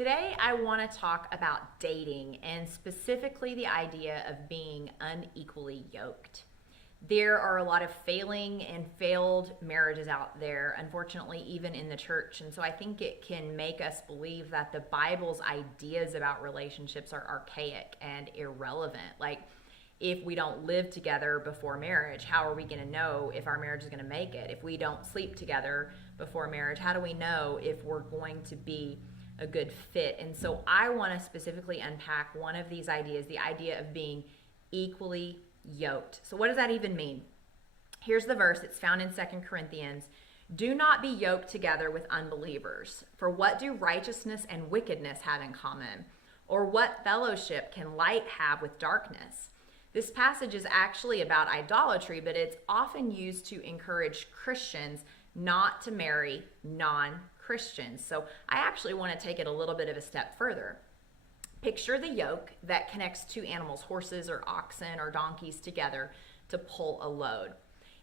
Today, I want to talk about dating and specifically the idea of being unequally yoked. There are a lot of failing and failed marriages out there, unfortunately, even in the church. And so I think it can make us believe that the Bible's ideas about relationships are archaic and irrelevant. Like, if we don't live together before marriage, how are we going to know if our marriage is going to make it? If we don't sleep together before marriage, how do we know if we're going to be a good fit? And so I want to specifically unpack one of these ideas, the idea of being equally yoked. So what does that even mean? Here's the verse. It's found in 2 Corinthians. Do not be yoked together with unbelievers. For what do righteousness and wickedness have in common? Or what fellowship can light have with darkness? This passage is actually about idolatry, but it's often used to encourage Christians not to marry non-Christians. So I actually want to take it a little bit of a step further. Picture the yoke that connects two animals, horses or oxen or donkeys, together to pull a load.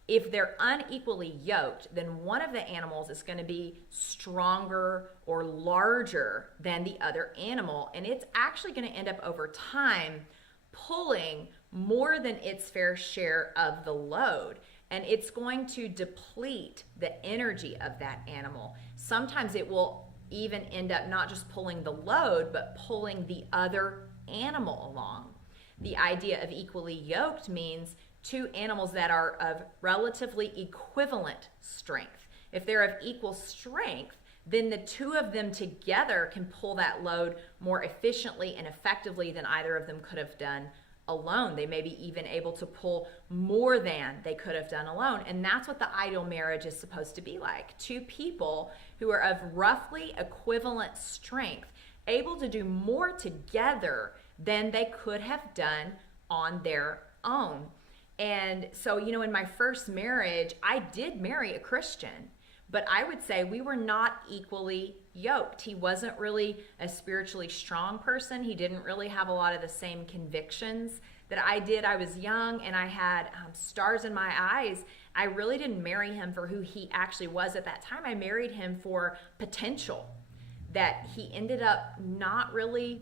If they're unequally yoked, then one of the animals is going to be stronger or larger than the other animal, and it's actually going to end up over time pulling more than its fair share of the load. And it's going to deplete the energy of that animal. Sometimes it will even end up not just pulling the load, but pulling the other animal along. The idea of equally yoked means two animals that are of relatively equivalent strength. If they're of equal strength, then the two of them together can pull that load more efficiently and effectively than either of them could have done alone. They may be even able to pull more than they could have done alone. And that's what the ideal marriage is supposed to be like. Two people who are of roughly equivalent strength, able to do more together than they could have done on their own. And so, in my first marriage, I did marry a Christian, but I would say we were not equally yoked. He wasn't really a spiritually strong person. He didn't really have a lot of the same convictions that I did. I was young and I had stars in my eyes. I really didn't marry him for who he actually was at that time. I married him for potential that he ended up not really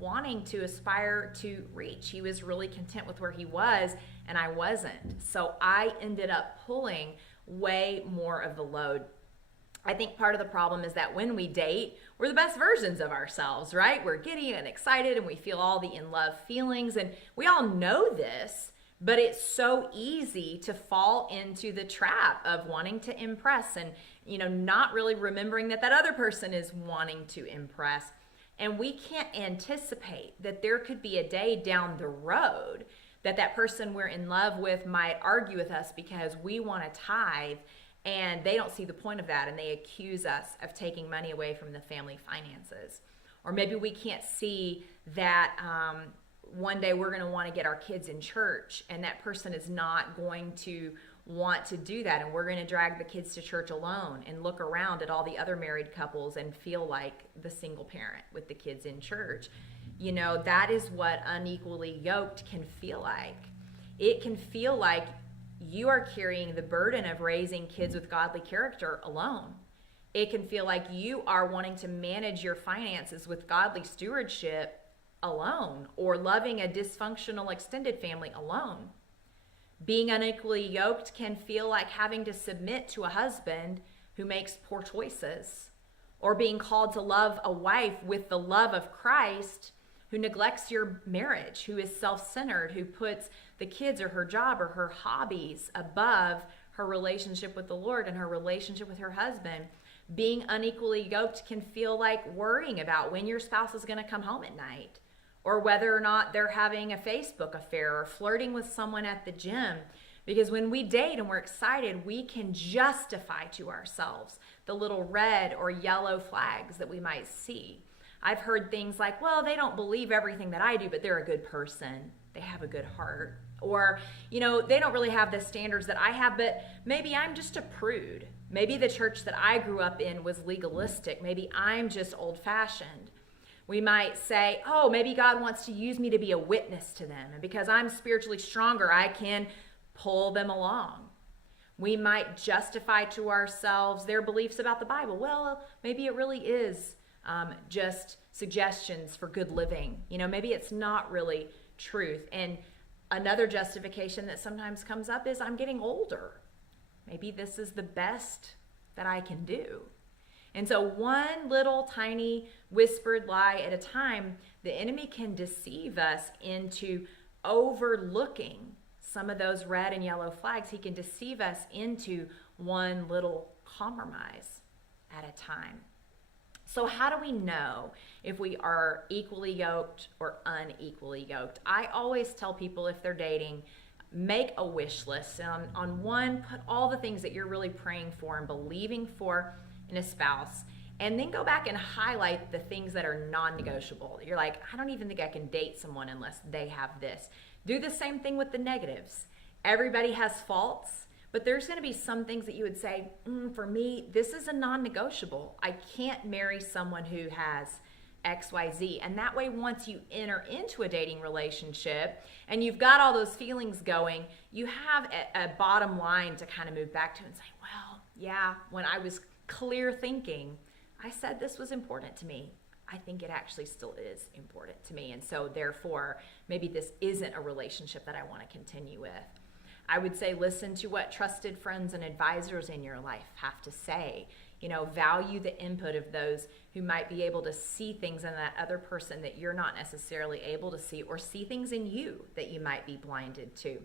wanting to aspire to reach. He was really content with where he was, and I wasn't. So I ended up pulling way more of the load. I think part of the problem is that when we date, we're the best versions of ourselves, right? We're giddy and excited and we feel all the in love feelings, and we all know this, but it's so easy to fall into the trap of wanting to impress and, not really remembering that other person is wanting to impress. And we can't anticipate that there could be a day down the road that person we're in love with might argue with us because we want to tithe, and they don't see the point of that, and they accuse us of taking money away from the family finances. Or maybe we can't see that one day we're going to want to get our kids in church, and that person is not going to want to do that, and we're going to drag the kids to church alone and look around at all the other married couples and feel like the single parent with the kids in church. That is what unequally yoked can feel like. It can feel like you are carrying the burden of raising kids with godly character alone. It can feel like you are wanting to manage your finances with godly stewardship alone, or loving a dysfunctional extended family alone. Being unequally yoked can feel like having to submit to a husband who makes poor choices, or being called to love a wife with the love of Christ who neglects your marriage, who is self-centered, who puts the kids or her job or her hobbies above her relationship with the Lord and her relationship with her husband. Being unequally yoked can feel like worrying about when your spouse is going to come home at night, or whether or not they're having a Facebook affair or flirting with someone at the gym. Because when we date and we're excited, we can justify to ourselves the little red or yellow flags that we might see. I've heard things like, well, they don't believe everything that I do, but they're a good person. They have a good heart. Or, they don't really have the standards that I have, but maybe I'm just a prude. Maybe the church that I grew up in was legalistic. Maybe I'm just old-fashioned. We might say, oh, maybe God wants to use me to be a witness to them. And because I'm spiritually stronger, I can pull them along. We might justify to ourselves their beliefs about the Bible. Well, maybe it really is just suggestions for good living. Maybe it's not really truth. And another justification that sometimes comes up is I'm getting older. Maybe this is the best that I can do. And so one little tiny whispered lie at a time, the enemy can deceive us into overlooking some of those red and yellow flags. He can deceive us into one little compromise at a time. So how do we know if we are equally yoked or unequally yoked? I always tell people if they're dating, make a wish list. And on one, put all the things that you're really praying for and believing for in a spouse. And then go back and highlight the things that are non-negotiable. You're like, I don't even think I can date someone unless they have this. Do the same thing with the negatives. Everybody has faults, but there's going to be some things that you would say, for me, this is a non-negotiable. I can't marry someone who has XYZ. And that way, once you enter into a dating relationship and you've got all those feelings going, you have a bottom line to kind of move back to and say, well, yeah, when I was clear thinking, I said this was important to me. I think it actually still is important to me. And so therefore, maybe this isn't a relationship that I want to continue with. I would say listen to what trusted friends and advisors in your life have to say. Value the input of those who might be able to see things in that other person that you're not necessarily able to see, or see things in you that you might be blinded to.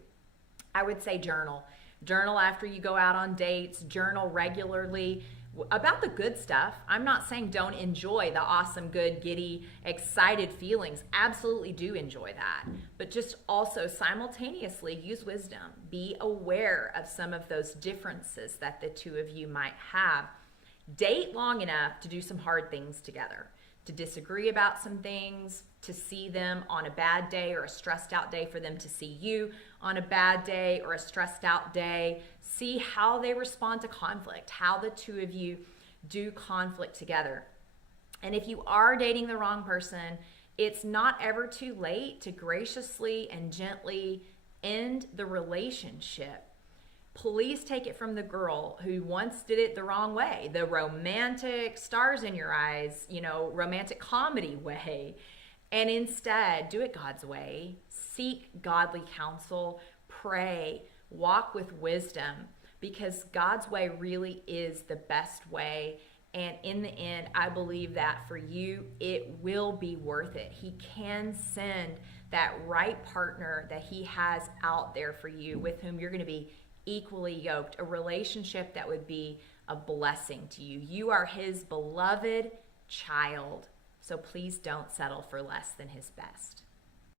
I would say journal. Journal after you go out on dates. Journal regularly about the good stuff. I'm not saying don't enjoy the awesome, good, giddy, excited feelings. Absolutely do enjoy that. But just also simultaneously use wisdom. Be aware of some of those differences that the two of you might have. Date long enough to do some hard things together, to disagree about some things, to see them on a bad day or a stressed out day, for them to see you on a bad day or a stressed out day. See how they respond to conflict, how the two of you do conflict together. And if you are dating the wrong person, it's not ever too late to graciously and gently end the relationship. Please take it from the girl who once did it the wrong way, the romantic stars in your eyes, romantic comedy way. And instead, do it God's way. Seek godly counsel, pray, walk with wisdom, because God's way really is the best way. And in the end, I believe that for you, it will be worth it. He can send that right partner that he has out there for you, with whom you're going to be equally yoked, a relationship that would be a blessing to you. You are his beloved child, so please don't settle for less than his best.